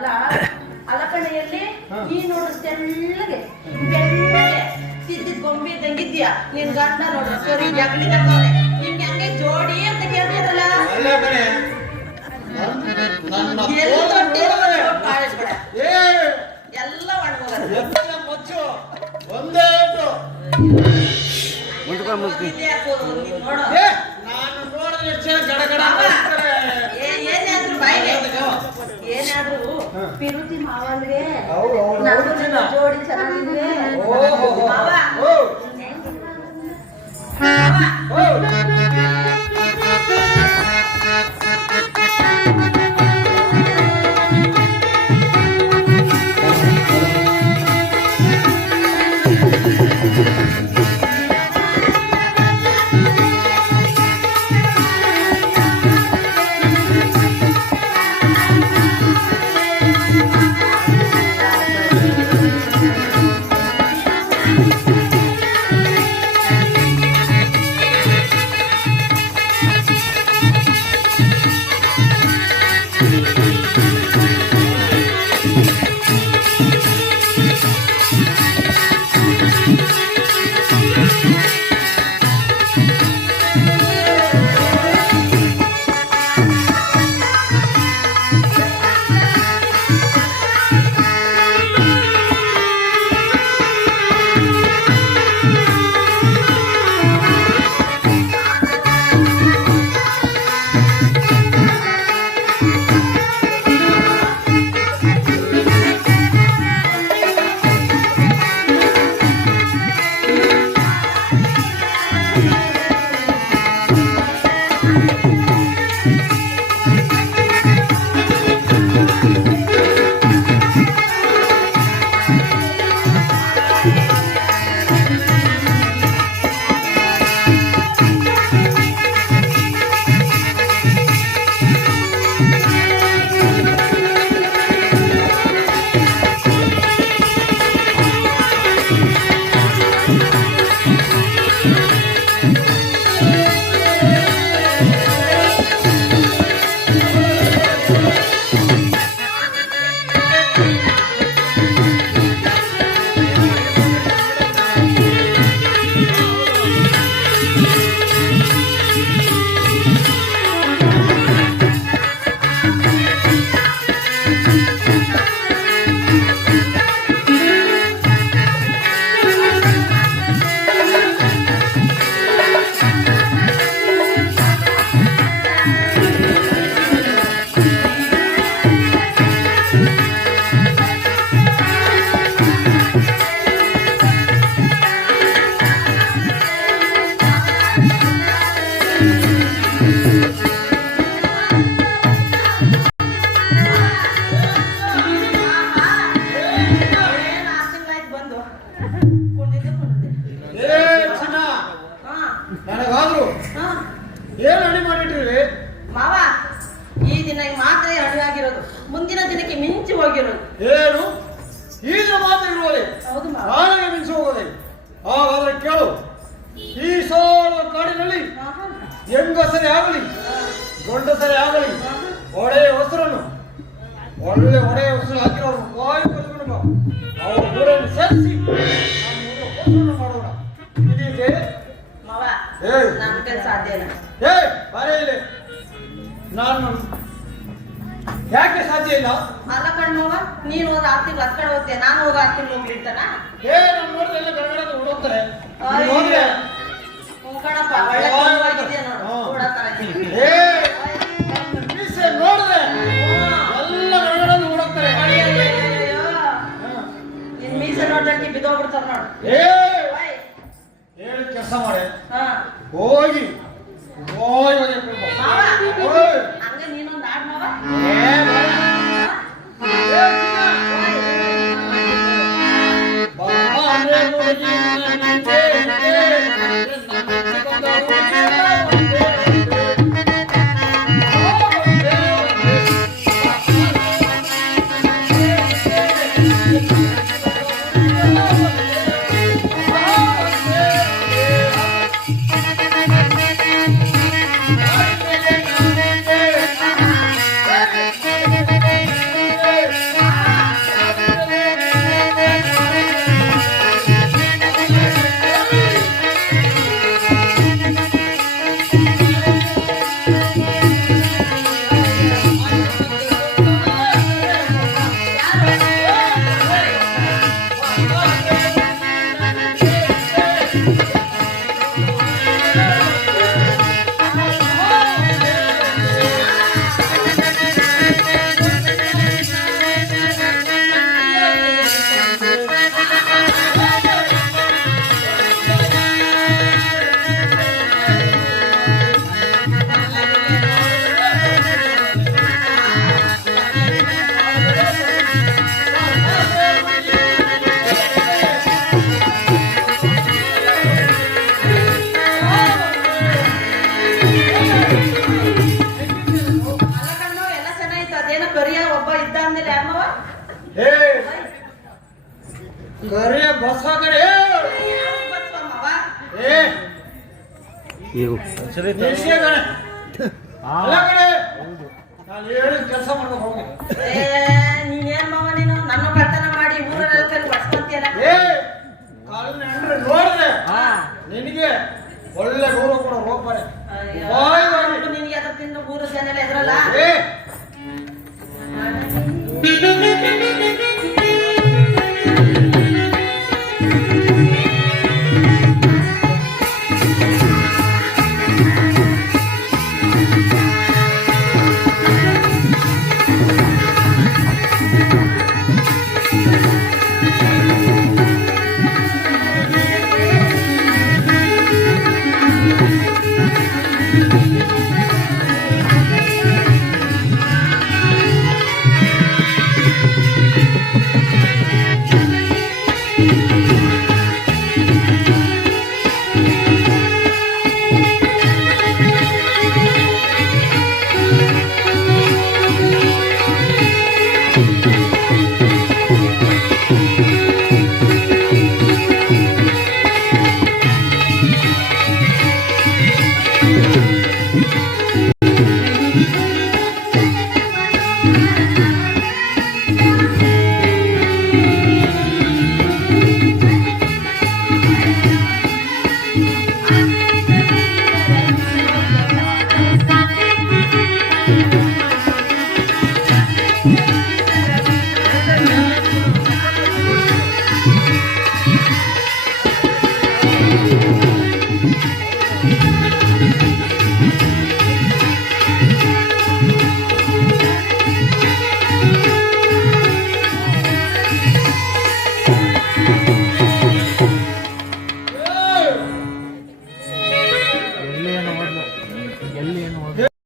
ಅಲ್ಲ ಅಲ್ಲ ಕಣೆಯಲ್ಲಿ ಈ ನೋಡು ತೆಳ್ಳಗೆ ಬೆಳ್ಳಗೆ ಸಿದ್ದಿದ್ ಗೊಂಬೆ ಇದ್ದಂಗಿದ್ಯಾ ನಿನ್ ಗಂಡ ನೋಡು ಸರಿ ಜಗಲಿ ತಗೋನೆ ನಿಮ್ಗೆ ಹಂಗೆ ಜೋಡಿ ಅಂತ ಕೇಳ್ತಿರಲ್ಲ ಎಲ್ಲ ಒಂದೇ ಏನಾದ್ರು ಪಿರುತಿ ಮಾವಲ್ಗೆ ಜೋಡಿ ಚೆನ್ನಾಗಿದ್ರೆ ನನಗಾದ್ರು ಏನು ಅಡಿ ಮಾಡಿಟ್ರಿ ಮಾವ? ಈ ದಿನ ಮಾತ್ರ ಅಡಿಯಾಗಿರೋದು, ಮುಂದಿನ ದಿನಕ್ಕೆ ಮಿಂಚಿ ಹೋಗಿರೋದು. ಏನು ಈ ದಿನ ಮಾತ್ರ ಇರುವುದೇ? ಹೌದು ಮಾವ. ನಾಳೆಗೆ ಮಿಂಚಿ ಹೋಗೋದೇ? ಹಾಗಾದ್ರೆ ಕೇಳು, ಈ ಸಾಲ ಕಾಡಿನಲ್ಲಿ ಹೆಂಗಸರೇ ಆಗಲಿ ಗಂಡಸರೇ ಆಗಲಿ ಒಡೆಯ ಹೊಸರನ್ನು ಒಳ್ಳೆ ಒಡೆಯ ಹೊಸರು ಹಾಕಿರೋರು ವಾಯು ಕಲ್ಕೊಂಡು ಅವ್ರ ಊರನ್ನು ಸೇರಿಸಿ ಹೊಸರನ್ನು ಮಾಡೋಣ. ಇದೀಗೆ ಮಾವ ನಮ್ಗೆ ಸಾಧ್ಯ ಇಲ್ಲ. ಬರೆಯಲಿ ನಾನು ಯಾಕೆ ಸಾಧ್ಯ ಇಲ್ಲ? ಅಲ್ಲ ಕಣ್ಣವ, ನೀನು ಹೋದ 6 ತಿಂಗಳು ಹತ್ ಕಡೆ ಹೋಗ್ತೀಯ, ನಾನು ಹೋಗ 6 ತಿಂಗಳು ಹೋಗ್ಲಿರ್ತಾನ? ನಮ್ಮ ನೋಡಿದ್ರೆ ಎಲ್ಲ ಗಡಗಡ ಹುಡುಕ್ತಾರೆ. ಕಣಪ್ಪ ಒಳ್ಳೆ ಆಗಿದೆಯಾ ನೋಡು, ನೋಡಿದ್ರೆ ಎಲ್ಲ ಗಡಗಡ ಹುಡುಕ್ತಾರೆ. ನಿನ್ ಮೀಸೆ ನೋಡ್ಲಿಕ್ಕೆ ಬಿದ್ದೋಗ್ಬಿಡ್ತಾರ ನೋಡು. ಹೇಳಿ ಕೆಲಸ ಮಾಡಿ ಹೋಗಿ ಹಂಗ ನೀನೊಂದು ಆಡ್ ಮಾವ. Thank you. ಯಾರ ಮಾವ ಏ ಕರಿಯ ಬಸ ಕಡೆ ಯಾವಾಗ ಬತ್ವ ಮಾವ ಏ ನಿಲ್ಸೇ ಕಣೆ. ಅಲ್ಲ ಕಣೆ ನಾನು ಹೇಳಿದ ಕೆಲಸ ಮಾಡ್ಕೊಂಡು ಹೋಗಿ. ಏ ನೀನೇನ್ ಮಾವ ನೀನು ನನ್ನ ಕಳ್ತನ ಮಾಡಿ ಊರಲ್ಲ ಕೈ ಬಡ್ಸ್ಕೊಂತೀಯಲ್ಲ ಏ ಕಾಲಿನ ಹೆಂಡ್ರೆ ನೋಡಿದ್ರೆ ನಿನಗೆ ಒಳ್ಳೆ ಗೌರವ ಕೂಡ ಹೋಗ್ಬಾರೆ. ನಿನ್ಗೆ ಅದ್ರ ತಿಂದು ಊರ ಜನ ಎಲ್ಲ ಎದ್ರಲ್ಲ ಏ